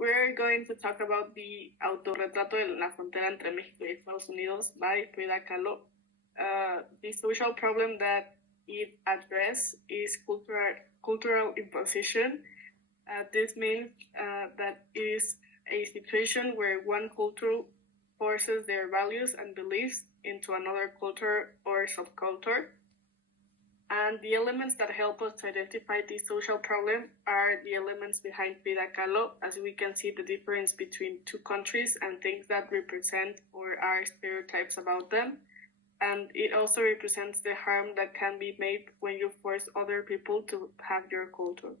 we're going to talk about the Autorretrato de la Frontera entre México y Estados Unidos by Frida Kahlo. The social problem that it addresses is cultural imposition. This means that it is a situation where one culture forces their values and beliefs into another culture or subculture. And the elements that help us to identify this social problem are the elements behind Frida Kahlo, as we can see the difference between two countries and things that represent or are stereotypes about them. And it also represents the harm that can be made when you force other people to have your culture.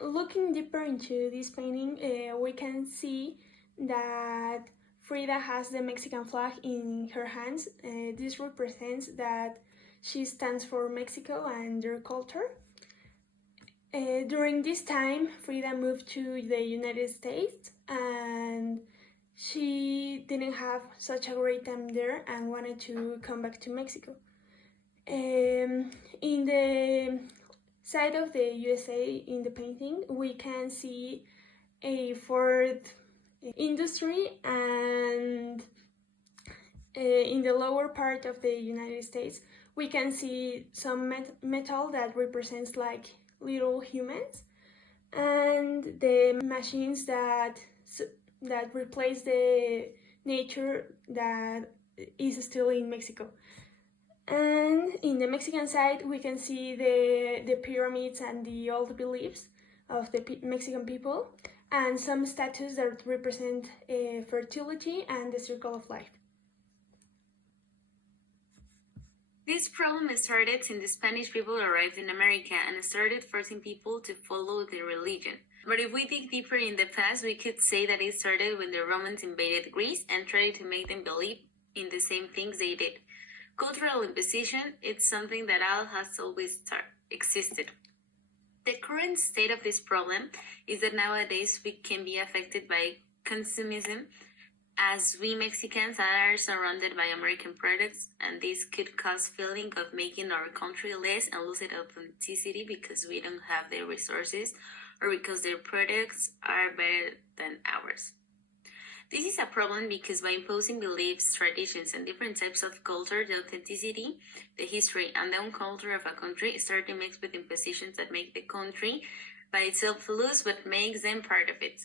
Looking deeper into this painting, we can see that Frida has the Mexican flag in her hands. This represents that she stands for Mexico and their culture. During this time, Frida moved to the United States and she didn't have such a great time there and wanted to come back to Mexico. In the side of the USA in the painting, we can see a Ford industry, and in the lower part of the United States we can see some metal that represents like little humans, and the machines that replace the nature that is still in Mexico. And in the Mexican side we can see the pyramids and the old beliefs of the Mexican people, and some statues that represent fertility and the circle of life. This problem started since the Spanish people arrived in America and started forcing people to follow their religion. But if we dig deeper in the past, we could say that it started when the Romans invaded Greece and tried to make them believe in the same things they did. Cultural imposition is something that has always existed. The current state of this problem is that nowadays we can be affected by consumerism, as we Mexicans are surrounded by American products, and this could cause feeling of making our country less and lose its authenticity because we don't have the resources or because their products are better than ours. This is a problem because by imposing beliefs, traditions, and different types of culture, the authenticity, the history, and the own culture of a country start to mix with impositions that make the country by itself lose what makes them part of it.